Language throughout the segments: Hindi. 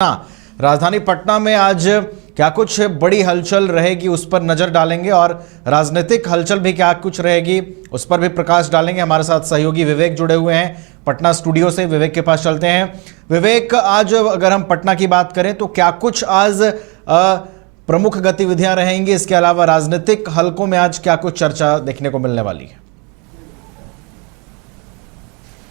राजधानी पटना में आज क्या कुछ बड़ी हलचल रहेगी उस पर नजर डालेंगे और राजनीतिक हलचल भी क्या कुछ रहेगी उस पर भी प्रकाश डालेंगे। हमारे साथ सहयोगी विवेक जुड़े हुए हैं पटना स्टूडियो से। विवेक के पास चलते हैं। विवेक, आज अगर हम पटना की बात करें तो क्या कुछ आज प्रमुख गतिविधियां रहेंगी, इसके अलावा राजनीतिक हलकों में आज क्या कुछ चर्चा देखने को मिलने वाली है?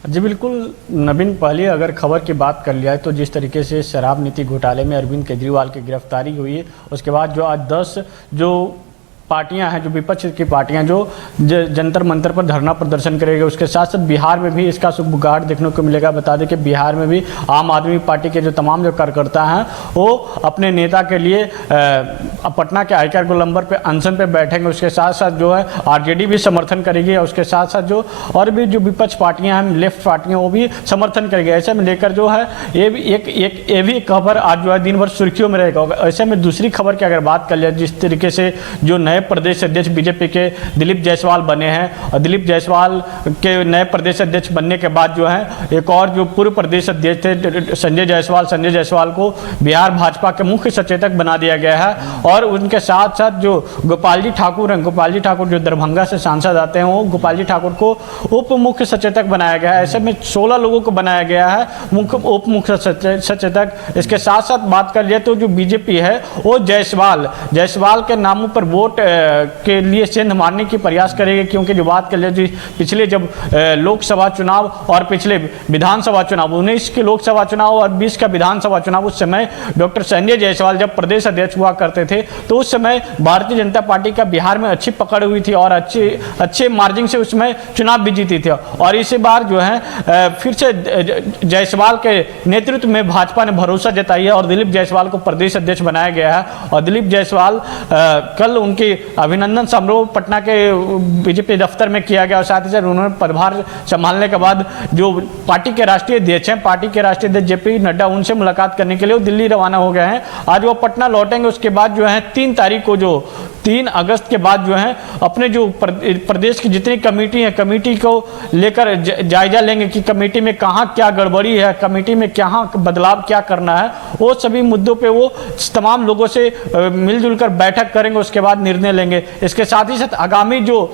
जी बिल्कुल नवीन, पहले अगर खबर की बात कर लिया है तो जिस तरीके से शराब नीति घोटाले में अरविंद केजरीवाल की गिरफ्तारी हुई है, उसके बाद जो आज 10 जो पार्टियां हैं, जो विपक्ष की पार्टियां जो जंतर मंतर पर धरना प्रदर्शन करेंगे, उसके साथ साथ बिहार में भी इसका सुगबुगाहट देखने को मिलेगा। बता दें कि बिहार में भी आम आदमी पार्टी के जो तमाम जो कार्यकर्ता हैं वो अपने नेता के लिए पटना के आयकर गोलंबर पे अनशन पे बैठेंगे। उसके साथ साथ जो है आरजेडी भी समर्थन करेगी और उसके साथ साथ जो और भी जो विपक्ष पार्टियां हैं, लेफ्ट पार्टियां, वो भी समर्थन करेंगे। ऐसे में लेकर जो है ये भी खबर आज जो है दिन भर सुर्खियों में रहेगा। ऐसे में दूसरी खबर की अगर बात कर लिया, जिस तरीके से जो नए प्रदेश अध्यक्ष बीजेपी के दिलीप जायसवाल बने हैं और दिलीप जायसवाल के नए प्रदेश अध्यक्ष बनने के बाद जो है एक और जो पूर्व प्रदेश अध्यक्ष थे संजय जायसवाल को बिहार भाजपा के मुख्य सचेतक बना दिया गया है। और उनके साथ साथ जो गोपाल जी ठाकुर हैं, गोपाल जी ठाकुर जो दरभंगा से सांसद आते हैं, वो गोपाल जी ठाकुर को उप मुख्य सचेतक बनाया गया है। ऐसे में 16 लोगों को बनाया गया है उप मुख्य सचेतक। इसके साथ साथ बात कर लिया तो जो बीजेपी है वो जायसवाल के नामों पर वोट के लिए सेंध मारने की प्रयास करेगी, क्योंकि जो बात कर ले पिछले जब लोकसभा चुनाव और पिछले विधानसभा चुनाव 19 के लोकसभा चुनाव और 20 का विधानसभा चुनाव, उस समय डॉक्टर संजय जायसवाल जब प्रदेश अध्यक्ष हुआ करते थे तो उस समय भारतीय जनता पार्टी का बिहार में अच्छी पकड़ हुई थी और अच्छे मार्जिन से उसमें चुनाव भी जीती थी। और इसी बार जो है फिर से जायसवाल के नेतृत्व में भाजपा ने भरोसा जताई है और दिलीप जायसवाल को प्रदेश अध्यक्ष बनाया गया है। और दिलीप जायसवाल कल उनकी अभिनंदन समारोह पटना के बीजेपी दफ्तर में किया गया और साथ ही साथ उन्होंने पदभार संभालने के बाद जो पार्टी के राष्ट्रीय अध्यक्ष हैं, पार्टी के राष्ट्रीय अध्यक्ष जेपी नड्डा, उनसे मुलाकात करने के लिए वो दिल्ली रवाना हो गए हैं। आज वो पटना लौटेंगे। उसके बाद जो है 3 तारीख को जो 3 अगस्त के बाद जो है अपने जो प्रदेश की जितनी कमेटी है, कमेटी को लेकर जायजा लेंगे कि कमेटी में कहाँ क्या गड़बड़ी है, कमेटी में कहाँ बदलाव क्या करना है। वो सभी मुद्दों पे वो तमाम लोगों से मिलजुल कर बैठक करेंगे, उसके बाद निर्णय लेंगे। इसके साथ ही साथ आगामी जो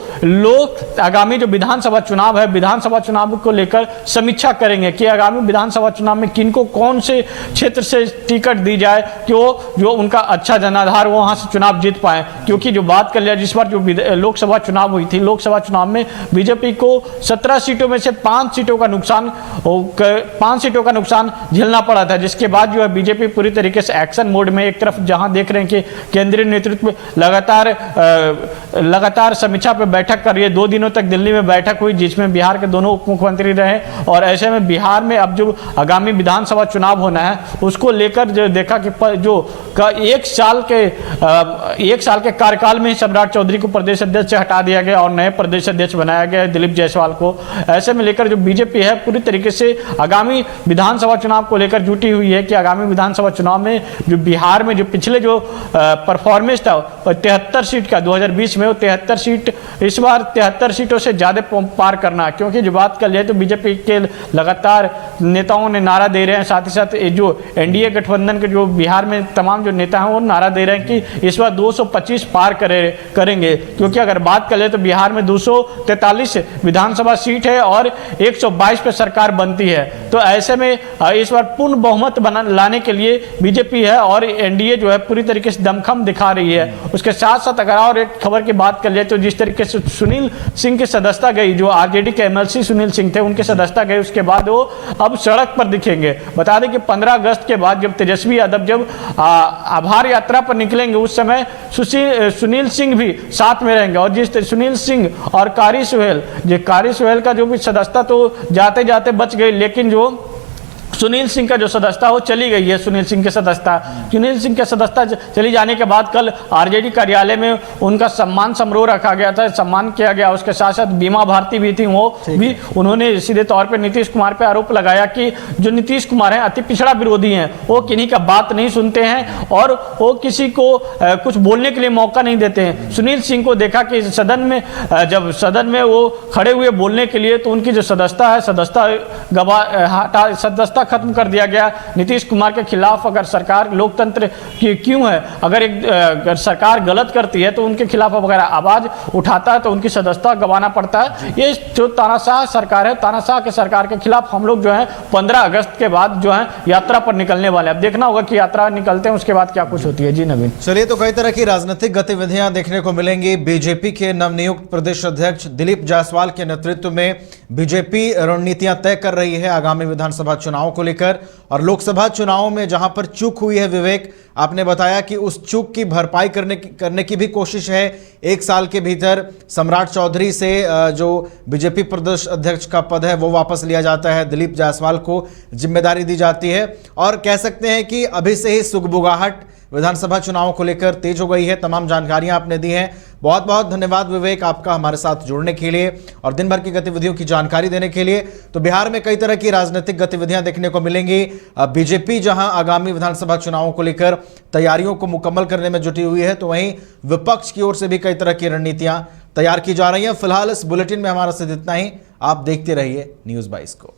विधानसभा चुनाव है, विधानसभा चुनाव को लेकर समीक्षा करेंगे कि आगामी विधानसभा चुनाव में किनको कौन से क्षेत्र से टिकट दी जाए कि वो जो उनका अच्छा जनाधार वो वहां से चुनाव जीत पाए। क्योंकि जो बात कर लिया, जिस बार जो लोकसभा चुनाव हुई थी, लोकसभा चुनाव में बीजेपी को 17 सीटों में से 5 सीटों का नुकसान झेलना पड़ा था, जिसके बाद जो है बीजेपी पूरी तरीके से एक्शन मोड में। एक तरफ जहां देख रहे हैं कि केंद्रीय नेतृत्व लगातार समीक्षा पर बैठक कर रही है। 2 दिनों तक दिल्ली में बैठक हुई जिसमें बिहार के दोनों उप मुख्यमंत्री रहे। और ऐसे में बिहार में अब जो आगामी विधानसभा चुनाव होना है उसको लेकर जो देखा कि जो एक साल के कार्यकाल में सम्राट चौधरी को प्रदेश अध्यक्ष से हटा दिया गया और नए प्रदेश अध्यक्ष बनाया गया दिलीप जायसवाल को। ऐसे में लेकर जो बीजेपी है पूरी तरीके से आगामी विधानसभा चुनाव को लेकर जुटी हुई है कि आगामी विधानसभा चुनाव में जो बिहार में जो पिछले जो परफॉर्मेंस था 73 सीट का 2020 में, वो 73 सीट इस बार 73 सीटों से ज्यादा पार करना है। क्योंकि जो बात कर ले तो बीजेपी के लगातार नेताओं ने नारा दे रहे हैं, साथ ही साथ जो एनडीए गठबंधन के जो बिहार में तमाम जो नेता हैं वो नारा दे रहे हैं कि इस बार 225 पार करेंगे। क्योंकि अगर बात कर ले तो बिहार में 243 विधानसभा सीट है और 122 पे सरकार बनती है। तो ऐसे में इस बार पूर्ण बहुमत लाने के लिए बीजेपी है और एनडीए जो है पूरी तरीके से दमखम दिखा रही है। उसके साथ साथ अगर और एक खबर की बात कर ले तो जिस तरीके से सुनील सिंह की सदस्यता गई, जो आरजेडी के एमएलसी सुनील सिंह थे, उनकी सदस्यता गई, उसके बाद वो अब सड़क पर दिखेंगे। बता दें कि 15 अगस्त के बाद जब तेजस्वी यादव जब आभार यात्रा पर निकलेंगे उस समय सुनील सिंह भी साथ में रहेंगे। और जिस सुनील सिंह और कारी सुहेल का जो भी सदस्यता तो जाते जाते बच गई, लेकिन जो सुनील सिंह का जो सदस्यता वो चली गई है। सुनील सिंह की सदस्यता चली जाने के बाद कल आरजेडी कार्यालय में उनका सम्मान समारोह रखा गया था, सम्मान किया गया। उसके साथ साथ बीमा भारती भी थी, वो भी उन्होंने सीधे तौर पे नीतीश कुमार पे आरोप लगाया कि जो नीतीश कुमार हैं अति पिछड़ा विरोधी हैं, वो किन्हीं का बात नहीं सुनते हैं और वो किसी को कुछ बोलने के लिए मौका नहीं देते हैं। सुनील सिंह को देखा कि जब सदन में वो खड़े हुए बोलने के लिए तो उनकी जो सदस्यता है, सदस्यता खत्म कर दिया गया। नीतीश कुमार के खिलाफ अगर सरकार लोकतंत्र की क्यों है, अगर एक सरकार गलत करती है तो उनके खिलाफ अगर आवाज उठाता है तो उनकी सदस्यता गंवाना पड़ता है। ये जो तानाशाह सरकार है, तानाशाह के सरकार के खिलाफ हम लोग जो है 15 अगस्त के बाद जो है यात्रा पर निकलने वाले हैं। अब देखना होगा कि यात्रा निकलते हैं उसके बाद क्या कुछ होती है। जी नवीन। चलिए, तो कई तरह की राजनीतिक गतिविधियां देखने को मिलेंगी। बीजेपी के नवनियुक्त प्रदेश अध्यक्ष दिलीप जायसवाल के नेतृत्व में बीजेपी रणनीतियां तय कर रही है आगामी विधानसभा चुनाव को लेकर। और लोकसभा चुनाव में जहां पर चूक हुई है, विवेक आपने बताया कि उस चूक की भरपाई करने की भी कोशिश है। 1 साल के भीतर सम्राट चौधरी से जो बीजेपी प्रदेश अध्यक्ष का पद है वो वापस लिया जाता है, दिलीप जायसवाल को जिम्मेदारी दी जाती है। और कह सकते हैं कि अभी से ही सुगबुगाहट विधानसभा चुनाव को लेकर तेज हो गई है। तमाम जानकारियां आपने दी हैं। बहुत बहुत धन्यवाद विवेक आपका हमारे साथ जुड़ने के लिए और दिन भर की गतिविधियों की जानकारी देने के लिए। तो बिहार में कई तरह की राजनीतिक गतिविधियां देखने को मिलेंगी। बीजेपी जहां आगामी विधानसभा चुनावों को लेकर तैयारियों को मुकम्मल करने में जुटी हुई है, तो वहीं विपक्ष की ओर से भी कई तरह की रणनीतियां तैयार की जा रही हैं। फिलहाल इस बुलेटिन में हमारा सिर्फ इतना ही। आप देखते रहिए न्यूज़ 22 को।